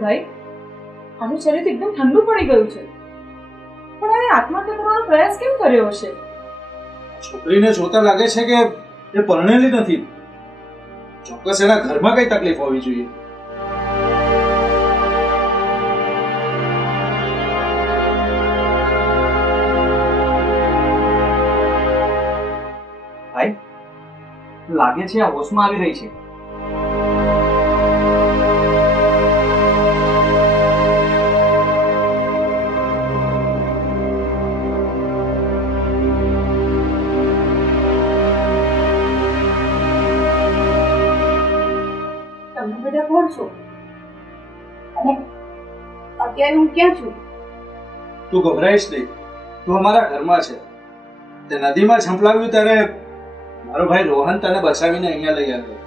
ભાઈ? આનું શરીર એકદમ ઠંડુ પડી ગયું છે, પણ હવે આત્મહત્યા કરવાનો પ્રયાસ કેમ કર્યો હશે? છોકરીને જોતા લાગે છે કે એ પરણેલી નથી. ચોક્કસ એના ઘરમાં કઈ તકલીફ હોવી જોઈએ. ભાઈ, લાગે છે આ હોશમાં આવી રહી છે. તમે બધા કોણ છો અને અત્યારે હું ક્યાં છું? તું ગભરાઈશ નહીં, તું અમારા ઘરમાં છે. તે નદીમાં ઝંપલાવ્યું ત્યારે મારો ભાઈ રોહન તને બચાવીને અહીંયા લઈ આવ્યો.